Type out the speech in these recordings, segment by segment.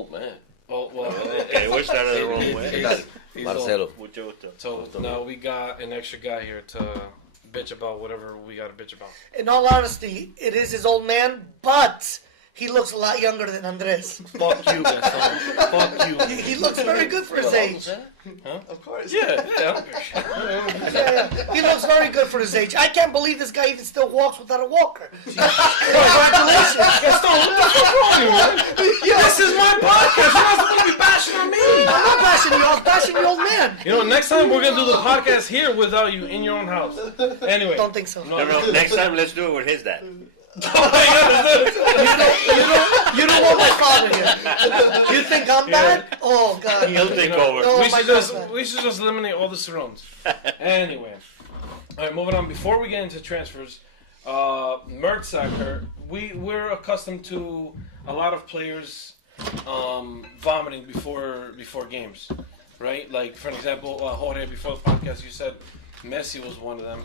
old man. Oh, well, we started the wrong way. Marcelo. So now we got an extra guy here to bitch about whatever we got to bitch about. In all honesty, it is his old man, but he looks a lot younger than Andres. Fuck you, Gaston. Fuck you. He looks very good for his age. Huh? Of course. Yeah. He looks very good for his age. I can't believe this guy even still walks without a walker. Congratulations. Gaston, what the fuck wrong with you, man? This is my podcast. You're not supposed to be bashing on me. I'm not bashing you. I'm bashing your old man. You know, next time we're going to do the podcast here without you in your own house. Anyway. Don't think so. No, next time let's do it with his dad. You don't want my father here. You think I'm bad? Oh, God. He'll take over. No, we should just eliminate all the surrounds. Anyway. All right, moving on. Before we get into transfers, Mertzacker, we're accustomed to a lot of players vomiting before games, right? Like, for example, Jorge, before the podcast, you said Messi was one of them.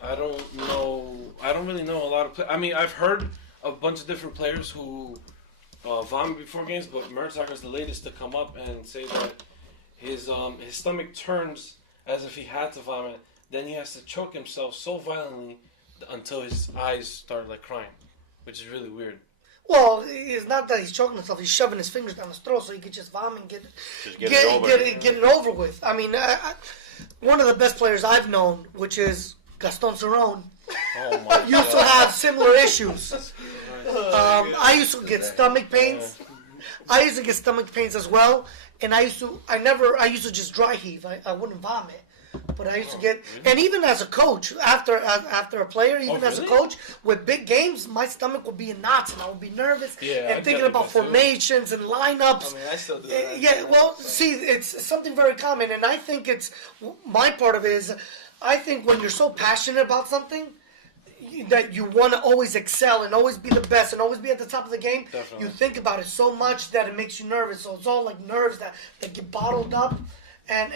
I don't really know a lot of players. I mean, I've heard a bunch of different players who vomit before games, but Mertzacker is the latest to come up and say that his stomach turns as if he had to vomit. Then he has to choke himself so violently until his eyes start like crying, which is really weird. Well, it's not that he's choking himself. He's shoving his fingers down his throat so he could just vomit and get it over with. I mean, one of the best players I've known, which is Gaston Cerrone, used to have similar issues. I used to get stomach pains. I used to get stomach pains as well, and I used to just dry heave. I wouldn't vomit, but I used to get, and even as a coach, after a player, as a coach with big games, my stomach would be in knots, and I would be nervous and thinking about formations and lineups. I mean, I still do that. Yeah, well, see, it's something very common, and I think it's my part of it is. I think when you're so passionate about something that you want to always excel and always be the best and always be at the top of the game, you think about it so much that it makes you nervous. So it's all like nerves that get bottled up, and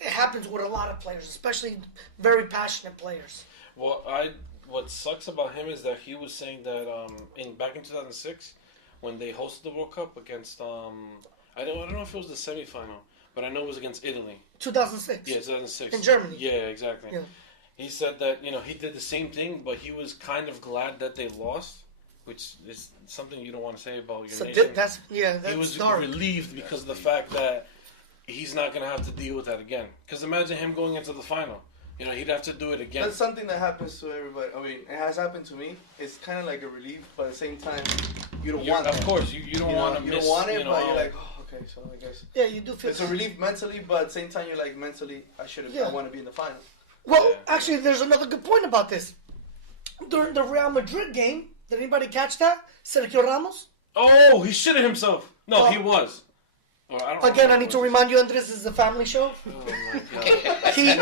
it happens with a lot of players, especially very passionate players. Well, what sucks about him is that he was saying that back in 2006 when they hosted the World Cup against I don't know if it was the semifinal. But I know it was against Italy. 2006. Yeah, 2006. In Germany. Yeah, exactly. Yeah. He said that, he did the same thing, but he was kind of glad that they lost, which is something you don't want to say about your nation. That's he was dark. relieved because of the fact that he's not going to have to deal with that again. Because imagine him going into the final. He'd have to do it again. That's something that happens to everybody. I mean, it has happened to me. It's kind of like a relief, but at the same time, you don't want it. Of course, you don't want to miss. You don't want it, but you're like, okay, so I guess. Yeah, you do feel. It's a relief mentally, but at the same time, you're like, mentally, I want to be in the final. Well, actually, there's another good point about this. During the Real Madrid game, did anybody catch that? Sergio Ramos? Oh, he shitted himself. No, he was. I need to remind you, Andres, this is a family show. Oh my God. He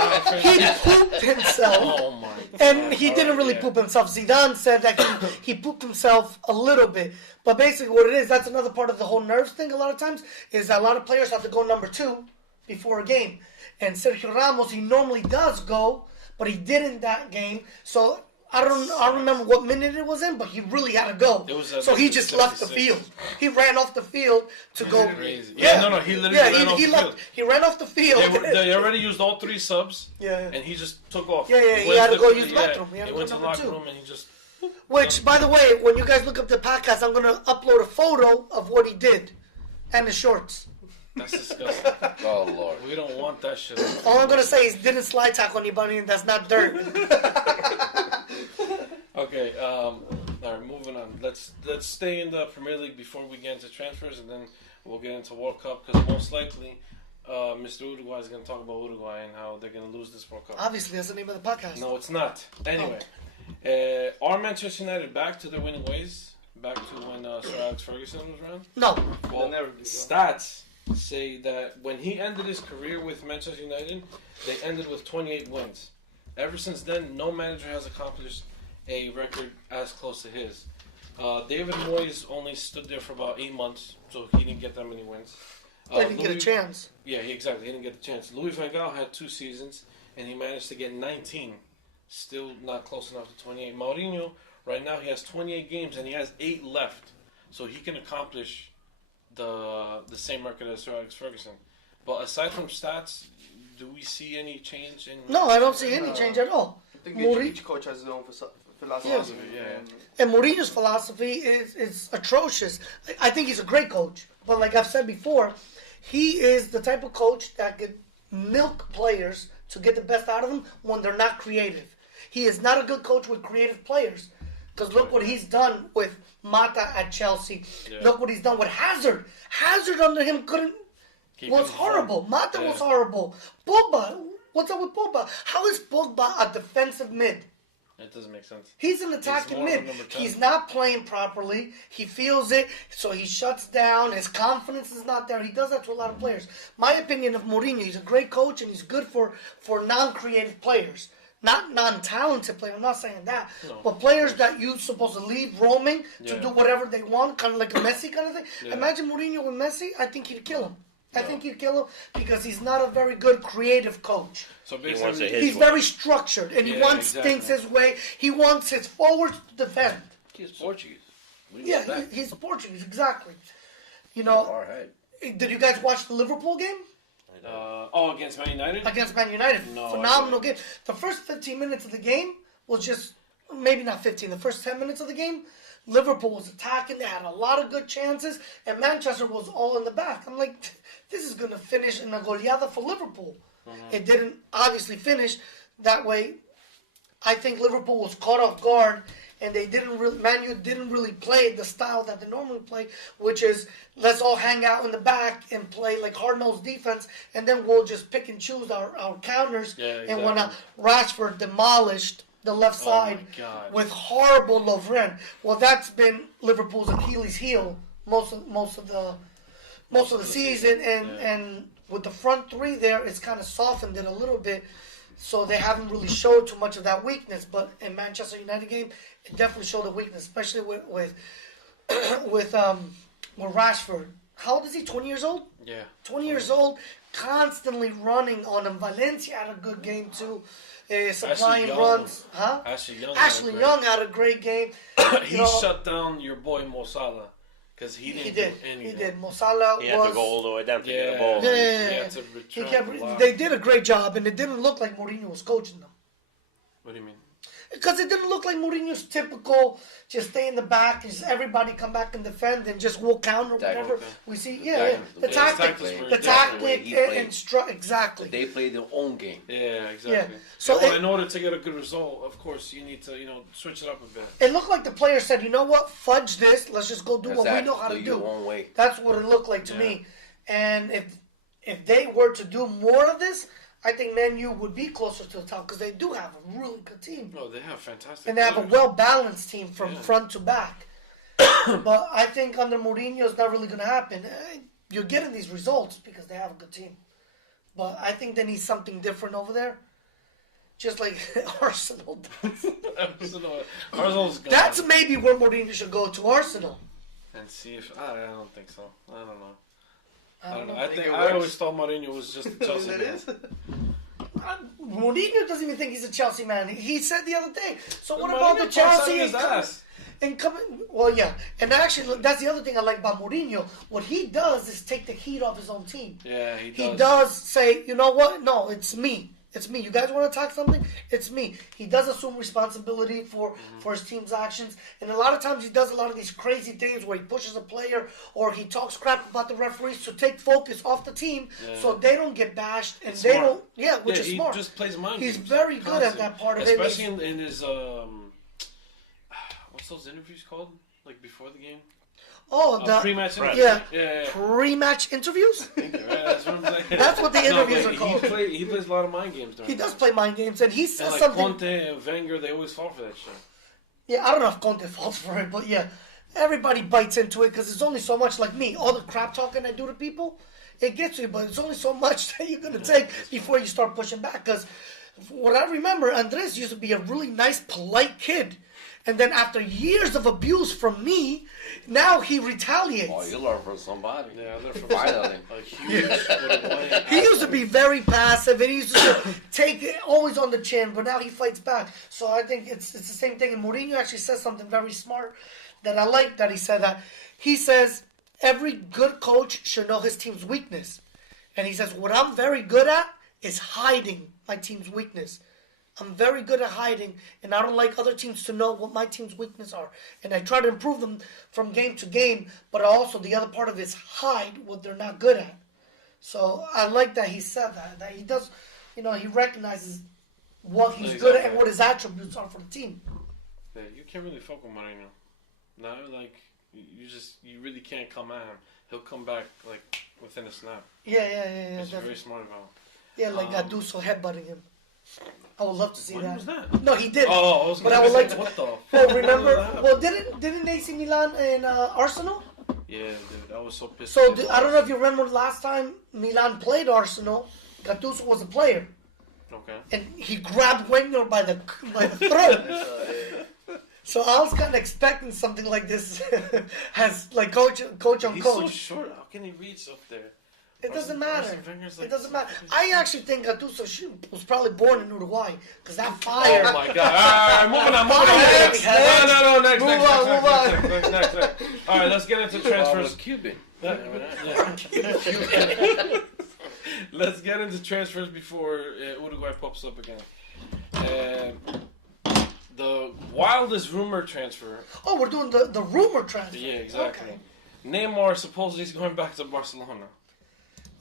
pooped himself. Oh my God. And he didn't really poop himself. Zidane said that he pooped himself a little bit. But basically what it is, that's another part of the whole nerves thing a lot of times, is that a lot of players have to go number 2 before a game. And Sergio Ramos, he normally does go, but he didn't that game. So I don't remember what minute it was in, but he really had to go. So he just left the field. He ran off the field to go. Crazy. Yeah, he literally ran off the field. He ran off the field. They already used all 3 subs. Yeah. And he just took off. He had to go use the bathroom. He went to the locker room and he just. Which, by the way, when you guys look up the podcast, I'm going to upload a photo of what he did and his shorts. That's disgusting. Oh, Lord. We don't want that shit. All I'm going to say is didn't slide tackle anybody, and that's not dirt. Okay, all right, moving on. Let's stay in the Premier League before we get into transfers, and then we'll get into World Cup, because most likely Mr. Uruguay is going to talk about Uruguay and how they're going to lose this World Cup. Obviously, that's the name of the podcast. No, it's not. Anyway, are Manchester United back to their winning ways? Back to when Sir Alex Ferguson was around? No. Well, stats say that when he ended his career with Manchester United, they ended with 28 wins. Ever since then, no manager has accomplished a record as close to his. David Moyes only stood there for about 8 months, so he didn't get that many wins. He didn't get a chance. Yeah, exactly. He didn't get the chance. Louis van Gaal had 2 seasons, and he managed to get 19. Still not close enough to 28. Mourinho, right now, he has 28 games, and he has 8 left. so he can accomplish the same record as Sir Alex Ferguson. But aside from stats, do we see any change in? No, I don't see any change at all. I think each coach has his own philosophy. And Mourinho's philosophy is atrocious. I think he's a great coach. But like I've said before, he is the type of coach that could milk players to get the best out of them when they're not creative. He is not a good coach with creative players. Because look what he's done with Mata at Chelsea. Yeah. Look what he's done with Hazard. Hazard under him was horrible. Mata was horrible. Pogba, what's up with Pogba? How is Pogba a defensive mid? It doesn't make sense. He's an attacking mid. He's not playing properly. He feels it, so he shuts down. His confidence is not there. He does that to a lot of players. My opinion of Mourinho, he's a great coach and he's good for non-creative players. Not non-talented players, I'm not saying that. No, but players that you're supposed to leave roaming to do whatever they want, kind of like a Messi kind of thing. Yeah. Imagine Mourinho with Messi, I think he'd kill him. I think he'd kill him because he's not a very good creative coach. So basically, he's very structured and he wants things his way. He wants his forwards to defend. He's Portuguese. He's Portuguese, exactly. You know, did you guys watch the Liverpool game? Against Man United? Against Man United. No, phenomenal game. The first 15 minutes of the game was just, maybe not 15, the first 10 minutes of the game, Liverpool was attacking. They had a lot of good chances, and Manchester was all in the back. I'm like, this is going to finish in a goleada for Liverpool. It didn't obviously finish that way. I think Liverpool was caught off guard, and Man U didn't really play the style that they normally play, which is let's all hang out in the back and play like hard-nosed defense, and then we'll just pick and choose our counters. Yeah, exactly. And when Rashford demolished the left side with horrible Lovren. Well, that's been Liverpool's Achilles heel most of the season, and with the front three there, it's kind of softened it a little bit. So they haven't really showed too much of that weakness, but in Manchester United game, it definitely showed a weakness, especially with Rashford. How old is he? 20 years old? Yeah. 20 years old, constantly running on him. Valencia had a good game too, supplying runs. Huh? Ashley Young had a great game. He shut down your boy Mo Salah. Because he didn't do anything. He did. Mo Salah He had to go all the way down to get the ball. Yeah. They did a great job, and it didn't look like Mourinho was coaching them. What do you mean? Because it didn't look like Mourinho's typical, just stay in the back, just everybody come back and defend, and just we'll counter whatever we see. The tactic, exactly. They play their own game. Yeah, exactly. Yeah. So in order to get a good result, of course, you need to switch it up a bit. It looked like the player said, you know what, fudge this, let's just go do what we know how to do. Your own way. That's what it looked like to me. And if they were to do more of this, I think Man U would be closer to the top because they do have a really good team. No, they have fantastic. And they have a well-balanced team from front to back. But I think under Mourinho, it's not really going to happen. You're getting these results because they have a good team. But I think they need something different over there. Just like Arsenal does. Arsenal's gone. That's maybe where Mourinho should go, to Arsenal. And see if... I don't think so. I don't know. I always thought Mourinho was just a Chelsea man. Mourinho doesn't even think he's a Chelsea man. He said the other day. So what about the Chelsea and coming? Well, yeah. And actually, that's the other thing I like about Mourinho. What he does is take the heat off his own team. Yeah, he does. He does say, you know what? No, it's me. It's me. You guys want to talk something? It's me. He does assume responsibility for his team's actions. And a lot of times he does a lot of these crazy things where he pushes a player or he talks crap about the referees to take focus off the team so they don't get bashed and it's they smart. don't... Yeah, which is smart. He just plays mind He's games. very good at that part of it. Especially in his... what's those interviews called? Like before the game? Oh, the pre-match interviews. Yeah. Pre-match interviews? That's what I'm saying. That's what the interviews are called. He plays a lot of mind games. He does play mind games, and he says like something. Conte and Wenger, they always fall for that shit. Yeah, I don't know if Conte falls for it, but yeah, everybody bites into it because it's only so much. Like me, all the crap talking I do to people, it gets you, but it's only so much that you're gonna take before you start pushing back. Because what I remember, Andres used to be a really nice, polite kid. And then after years of abuse from me, now he retaliates. Oh, you learn from somebody. Yeah, I learned from Finally. He used to be very passive, and he used to take it always on the chin, but now he fights back. So I think it's the same thing. And Mourinho actually says something very smart that I like that he said that. He says every good coach should know his team's weakness. And he says, what I'm very good at is hiding my team's weakness. I'm very good at hiding, and I don't like other teams to know what my team's weaknesses are. And I try to improve them from game to game, but also the other part of it is hide what they're not good at. So I like that he said that he does, he recognizes what he's good at and what his attributes are for the team. Yeah, you can't really fuck with Moreno. Now, like, you really can't come at him. He'll come back, like, within a snap. Yeah. He's very smart about it. Yeah, like Gattuso headbutting him. I would love to see when that. was that? No, he didn't. Oh, I was but I would like to. What the? Well, remember? Well, didn't AC Milan and Arsenal? Yeah, dude, I was so pissed. So I don't know if you remember last time Milan played Arsenal. Gattuso was a player. Okay. And he grabbed Wenger by the throat. So I was kind of expecting something like this, as like coach on coach. He's so short. How can he reach up there? It doesn't matter. Like, It doesn't matter. I actually think Gattuso was probably born in Uruguay because that fire. Oh my God! All right, moving on. Next. No, next. All right, let's get into transfers. Cuban. Let's get into transfers before Uruguay pops up again. The wildest rumor transfer. Oh, we're doing the rumor transfer. Yeah, exactly. Okay. Neymar supposedly is going back to Barcelona.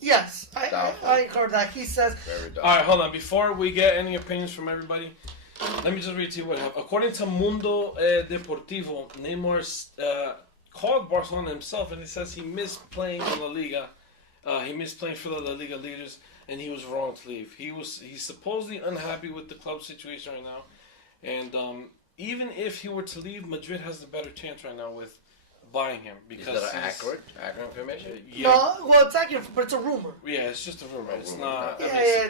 Yes, I heard that. He says. All right, hold on. Before we get any opinions from everybody, let me just read to you what happened. According to Mundo Deportivo, Neymar called Barcelona himself, and he says he missed playing in La Liga. He missed playing for the La Liga leaders, and he was wrong to leave. He's supposedly unhappy with the club situation right now, and even if he were to leave, Madrid has the better chance right now with buying him because is that accurate information? Yeah. No, well, it's accurate, but it's a rumor. Yeah, it's just a rumor. It's not. Yeah,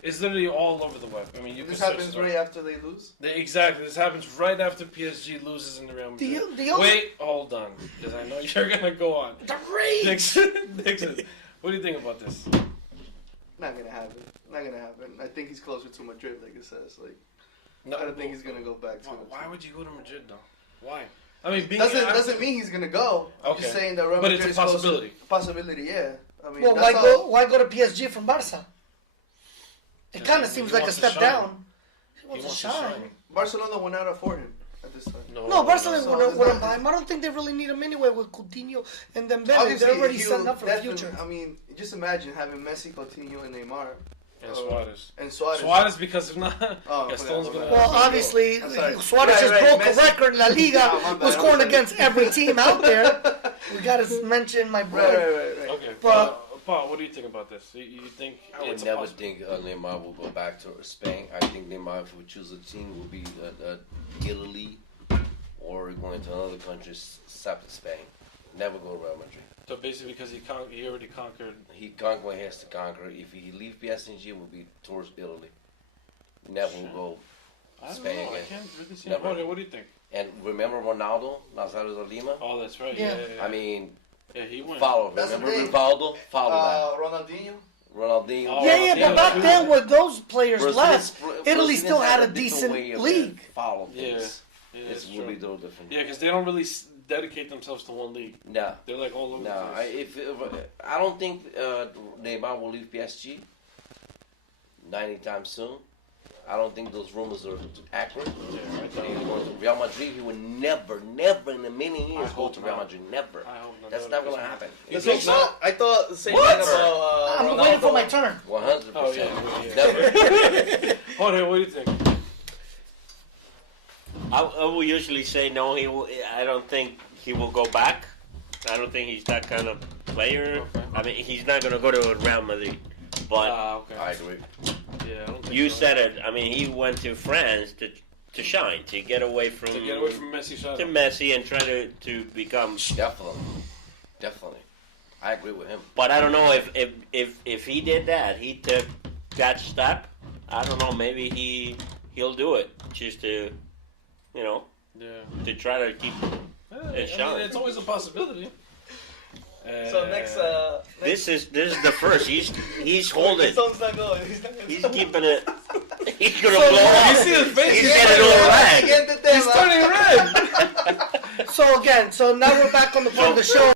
it's literally all over the web. I mean, This happens right after they lose. Exactly. This happens right after PSG loses in the Real Madrid. Wait, hold on, because I know you're gonna go on. The rage. Dixon, what do you think about this? Not gonna happen. I think he's closer to Madrid, like it says. Like, No, I don't think he's gonna go back to. Why would you go to Madrid though? Why? I mean, doesn't mean he's gonna go. I'm just saying that Real Madrid but it's a possibility. Possibility, yeah. I mean, Well, why go to PSG from Barca? It kind of seems like a step down. He wants to shine. Barcelona will not afford him at this time. No, Barcelona wouldn't buy him. I don't think they really need him anyway with Coutinho and Dembele. They're already setting up for the future. I mean, just imagine having Messi, Coutinho, and Neymar. And Suarez. Suarez, because if not, Gaston's gonna. Well, obviously, Suarez just broke a record in La Liga, was scoring against every team out there. We got to mention my brother. Right. Okay, but Paul, what do you think about this? You think I would never think Neymar will go back to Spain. I think Neymar, if we choose a team, will be Italy or going to another country except Spain. Never go to Real Madrid. So basically, because he already conquered. He conquered what he has to conquer. If he leaves PSG, it will be towards Italy. Never will go Spain again. I can't really see it. What do you think? And remember Ronaldo, Nazario de Lima? Oh, that's right. Yeah. I mean, he went. follow. Remember Rivaldo? Follow Ronaldinho. Ronaldinho. Yeah, but back then when those players left, Italy Brazilians still had a different decent way of league. Follow things. Yeah, It's will be a little different. Yeah, because they don't really dedicate themselves to one league. No. They're like all over. No, I don't think Neymar will leave PSG anytime soon. I don't think those rumors are accurate. Yeah, He's going to Real Madrid. He would never in a million years go to Real Madrid. Never. That's not going to happen. You think so? I thought the same thing about I'm Ronaldo. waiting for my turn. 100%. Oh, yeah. Never. Hold on, what do you think? I will usually say no. I don't think he will go back. I don't think he's that kind of player. Okay. I mean, he's not going to go to Real Madrid. But Okay. I agree. Yeah, I don't think you so. said it. I mean, he went to France to shine, to get away from Messi. to Messi and try to become. Definitely. I agree with him. But I don't know if he did that, he took that step. I don't know. Maybe he'll do it just to, to try to keep it shine. I mean, it's always a possibility. So next, This is the first. He's holding. Song's not going. He's keeping it. He's gonna blow up. You see his face? He's getting all red. He's turning red. So now we're back on the part of the show.